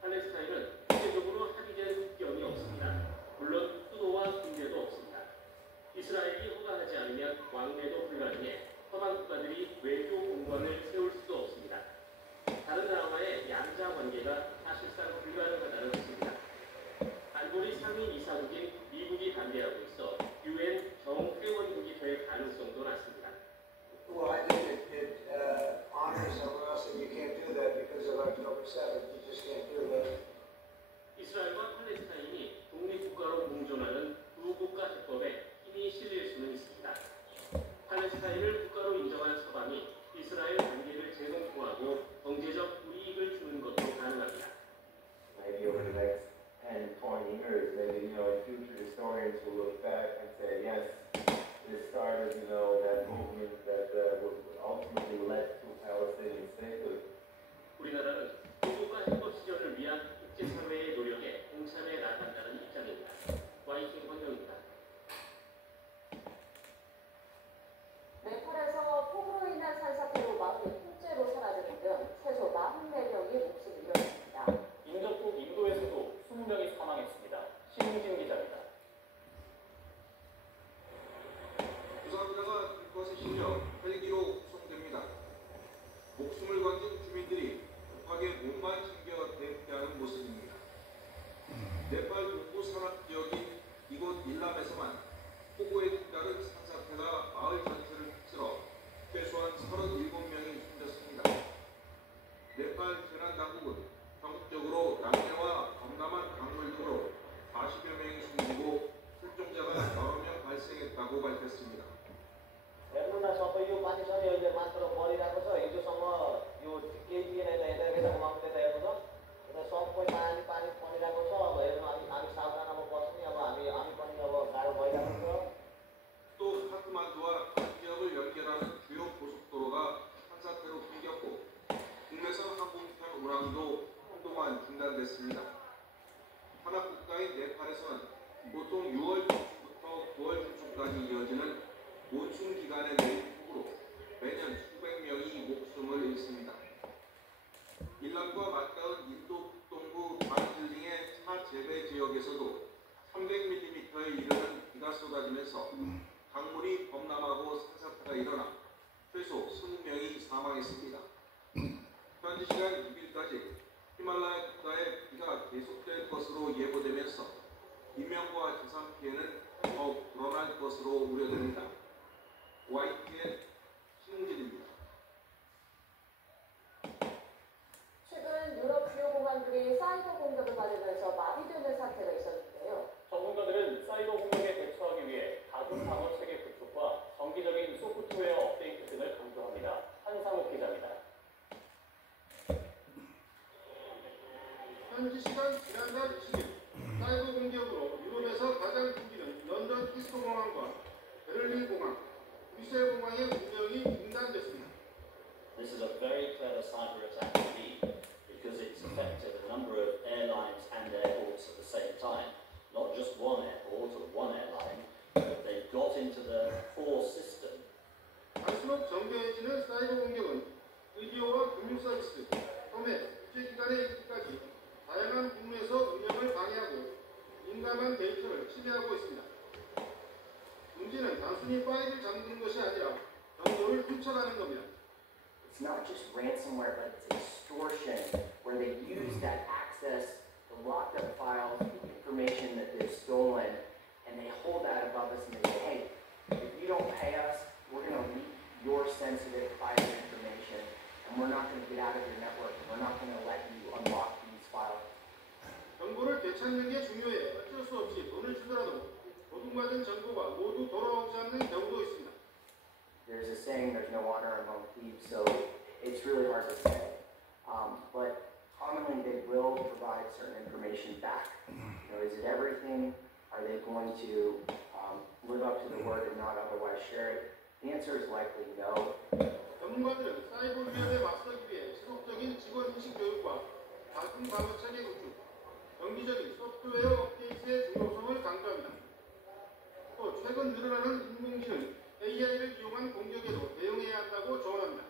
팔레스타인은 국제적으로 합의된 국경이 없습니다. 물론 수도와 군대도 없습니다. 이스라엘이 허가하지 않으면 왕래도 불가능해 서방 국가들이 외교 공관을 세울 수도 없습니다. 다른 나라와의 양자 관계가 사실상 불가능하다는 것입니다. 안보리 상임 이사국인 미국이 반대하고 있어 UN 정회원국이 될 가능성도 낮습니다. Well, I think it honors us, and you can't do that because of October 7th. You just can't do that. 이스라엘과 팔레스타인이 독립국가로 공존하는 두 국가 해법에 힘이 실릴 수는 있습니다. 팔레스타인을 국가로 인정한 서방이 이스라엘 관계를 재검토하고 경제적 이익을 주는 것도 가능합니다. Maybe over the next 10, 20 years, maybe, future historians will look back and say, yes, this started, that movement that ultimately led to Palestinian statehood. 우리나라는 국가 해법 실현을 위한 국제사회의 노력에 공참해 나간다는 입장입니다. YK 권영입니다. 네팔에서 폭우로 인한 산사태로 40통째로 사라지는 등 최소 44명이 목숨을 잃었습니다. 인접국 인도에서도 20명이 사망했습니다. 신웅진 기자입니다. 부상자가 들것에 실려 헬기로 구성됩니다. 목숨을 건진 주민들이 급하게 몸만 챙겨 대피하는 모습입니다. 네팔 동부 산악 지역인 이곳 일람에서만 폭우에 따른 산사태가 마을 전체를 휩쓸어 최소한 37명이 숨졌습니다. 네팔 재난당국은 전국적으로 남해와 범람한 강물 등으로 40여 명이 숨지고 실종자가 여러 명 발생했다고 밝혔습니다. हेर्नु न सबै यो पानी छ नि अहिले मात्र परिरहेको छ हिजोसम्म यो केही थिएन यता घुमाउनु त्यता हेर्नु छ यता सबै पानी परिरहेको छ अब हेर्नु हामी सावधान अब बस्ने अब हामी पनि अब गाह्रो भइरहेको छ 또 카트만두와 한 지역을 연결하는 주요 고속도로가 산사태로 끊겼고 국내선 항공편 운항도 한동안 중단됐습니다. 산악국가인 네팔에서는 보통 6월 중순부터 9월 중순까지 이어지는 몬순 기간에 내린 폭우로 매년 수백 명이 목숨을 잃습니다. 일람과 맞닿은 인도 북동부 다르질링의 차 재배 지역에서도 300mm에 이르는 비가 쏟아지면서 강물이 범람하고 산사태가 일어나 최소 20명이 사망했습니다. 현지 시간 6일까지 히말라야 국가에 비가 계속될 것으로 예보되면서 인명과 재산 피해는 더욱 불어날 것으로 우려됩니다. YTN 신웅진입니다. 최근 유럽 주요 공항들이 사이버 공격을 받으면서 마비되는 사태가 있었는데요. 전문가들은 사이버 공격에 대처하기 위해 다중 방어 체계 구축과 정기적인 소프트웨어 업데이트 등을 강조합니다. 한상욱 기자입니다. 현지 시간 지난달 20일 사이버 공격으로 유럽에서 가장 크기는 런던 히스로 공항과 베를린 공항, 브뤼셀 공항의 운영이 중단됐습니다. This is a very clever cyber attack indeed, because it's affected a number of airlines and airports at the same time. Not just one airport or one airline, but they've got into the core system. 갈수록 정교해지는 사이버 공격은 의료와 금융 서비스, 소매, 국제기관의 입기까지 다양한 부문에서 운영을 방해하고 민감한 데이터를 침해하고 있습니다. 문제는 단순히 파일을 잠그는 것이 아니라 정보를 훔쳐가는 겁니다. It's not just ransomware, but it's extortion, where they use that access, the locked up files, the information that they've stolen, and they hold that above us and they say, hey, if you don't pay us, we're going to leak your sensitive private information, and we're not going to get out of your network, and we're not going to let you unlock these files. 정보를 되찾는 게 중요해 어쩔 수 없이 돈을 주더라도 도둑맞은 정보가 모두 돌아오지 않는 경우도 있습니다. There's a saying, there's no honor among thieves, so it's really hard to say. But commonly they will provide certain information back. Is it everything? Are they going to live up to the word and not otherwise share it? The answer is likely no. 전문가들은 사이버 위협에 맞서기 위해 지속적인 직원 인식 교육과 다중 방어 체계 구축, 정기적인 소프트웨어 업데이트의 중요성을 강조합니다. 또 최근 늘어나는 인공지능 AI를 이용한 공격에도 대응해야 한다고 조언합니다.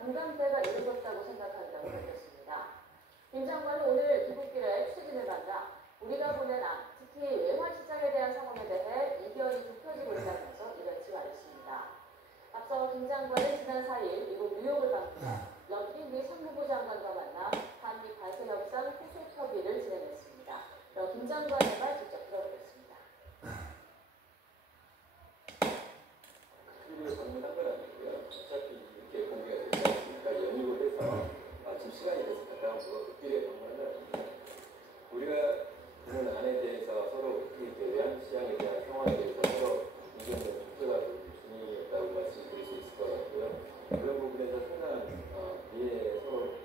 공감대가 이루어졌다고 생각한다고 밝혔습니다. 김 장관은 오늘 귀국길에 취재진을 만나 우리가 보낸 특히 외환 시장에 대한 상황에 대해 이견이 좁혀지고 있다면서 이같이 말했습니다. 앞서 김 장관은 지난 4일 미국 뉴욕을 방문해 런킨 미 상무부 장관과 만나 한미 관세 협상 후속 협의를 진행했습니다. 그럼 김 장관의 말 직접 들어보겠습니다. 미국을 방문한 건 아니고요. 어차피 이렇게 공개가 되지 않으니까 연휴를 해서 마침 시간이 돼서 갔다 온 거고 그 길에 방문한 건 아닙니다. 우리가 그런 안에 대해서 서로 특히 외환시장에 대한 상황에 대해서 서로 의견을 좁혀가고 중이었다고 말씀드릴 수 있을 것 같고요. 그런 부분에서 상당한 미래에 서로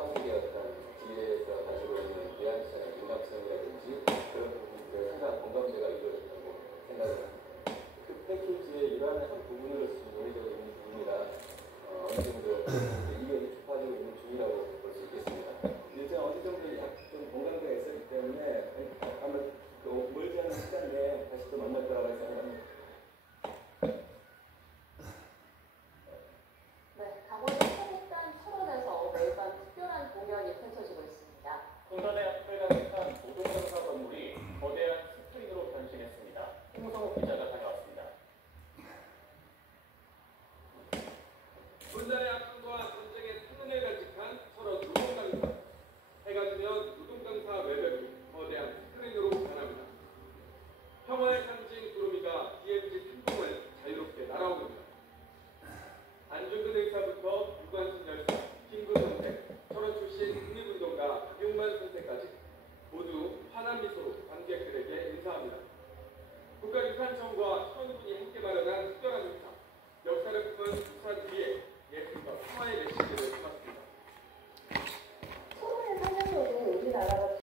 한국의 어떤 기회에서 가지고 있는 외환시장의 민감성이라든지 그런 부분들에 상당한 공감대가 이루어진다고 생각을 합니다. 그 패키지의 일환의 한 부분으로서 논의되고 있는 부분이라 어느 정도